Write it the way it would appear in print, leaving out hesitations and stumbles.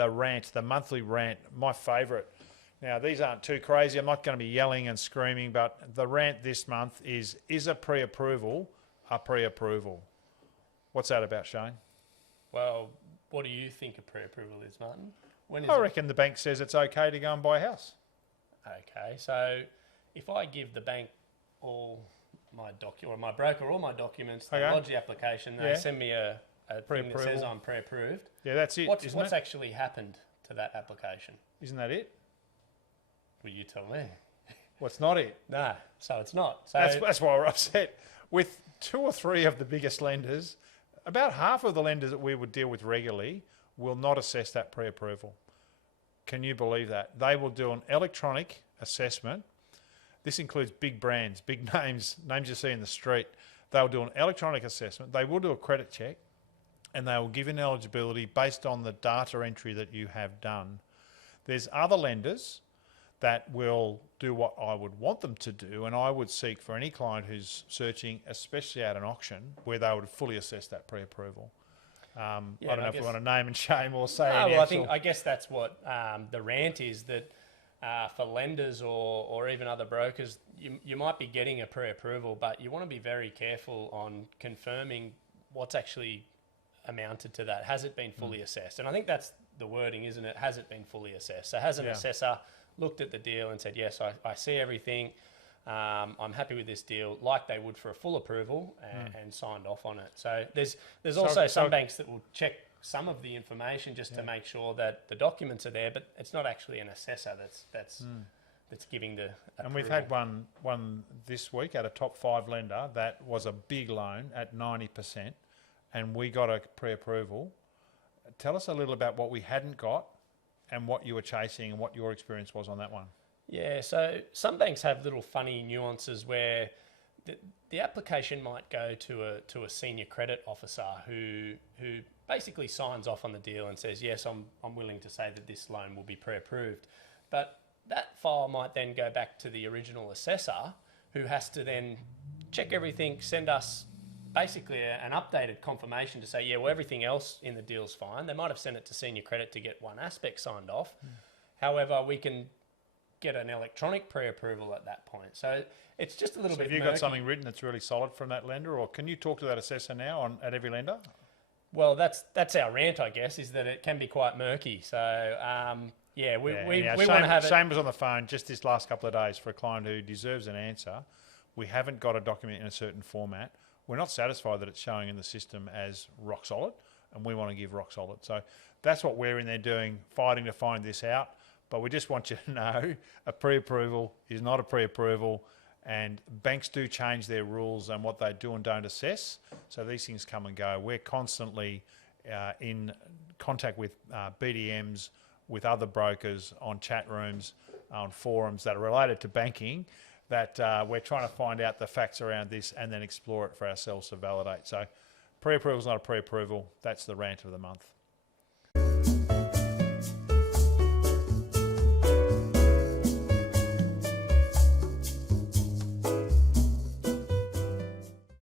the rant, the monthly rant, my favourite. Now, these aren't too crazy. I'm not going to be yelling and screaming, but the rant this month is a pre-approval a pre-approval? What's that about, Shane? Well, what do you think a pre-approval is, Martin? When is I reckon the bank says it's okay to go and buy a house. Okay, so if I give the bank all my or my broker all my documents, they lodge the application, they send me a thing that says I'm pre-approved. Yeah, that's it. What's actually happened to that application? Isn't that it? Well, you tell me. What's not it? No, so it's not. So that's why we're upset. With 2 or 3 of the biggest lenders, about half of the lenders that we would deal with regularly will not assess that pre-approval. Can you believe that? They will do an electronic assessment. This includes big brands, big names you see in the street. They'll do an electronic assessment. They will do a credit check, and they will give an eligibility based on the data entry that you have done. There's other lenders that will do what I would want them to do, and I would seek for any client who's searching, especially at an auction, where they would fully assess that pre-approval. I don't know if we want to name and shame or say. No, well, I guess that's what the rant is, that for lenders or even other brokers, you might be getting a pre-approval, but you want to be very careful on confirming what's actually amounted to that. Has it been fully assessed? And I think that's the wording, isn't it? Has it been fully assessed? So has an assessor looked at the deal and said, yes, I see everything, I'm happy with this deal, like they would for a full approval, and signed off on it. So there's also some banks that will check some of the information just to make sure that the documents are there, but it's not actually an assessor that's giving the approval. And we've had one this week at a top 5 lender that was a big loan at 90%, and we got a pre-approval. Tell us a little about what we hadn't got and what you were chasing and what your experience was on that one. Yeah, so some banks have little funny nuances where the application might go to a senior credit officer who basically signs off on the deal and says, yes, I'm willing to say that this loan will be pre-approved. But that file might then go back to the original assessor, who has to then check everything, send us basically an updated confirmation to say, yeah, well, everything else in the deal's fine. They might have sent it to senior credit to get one aspect signed off. However, we can get an electronic pre-approval at that point. So it's just a little bit have you murky. got something written that's really solid from that lender, or can you talk to that assessor now at every lender? Well, that's our rant, I guess, is that it can be quite murky. So, we want to have it. Shane was on the phone just this last couple of days for a client who deserves an answer. We haven't got a document in a certain format. We're not satisfied that it's showing in the system as rock solid, and we want to give rock solid. So that's what we're in there doing, fighting to find this out. But we just want you to know a pre-approval is not a pre-approval, and banks do change their rules and what they do and don't assess. So these things come and go. We're constantly in contact with BDMs, with other brokers, on chat rooms, on forums that are related to banking, that we're trying to find out the facts around this and then explore it for ourselves to validate. So pre-approval is not a pre-approval. That's the rant of the month.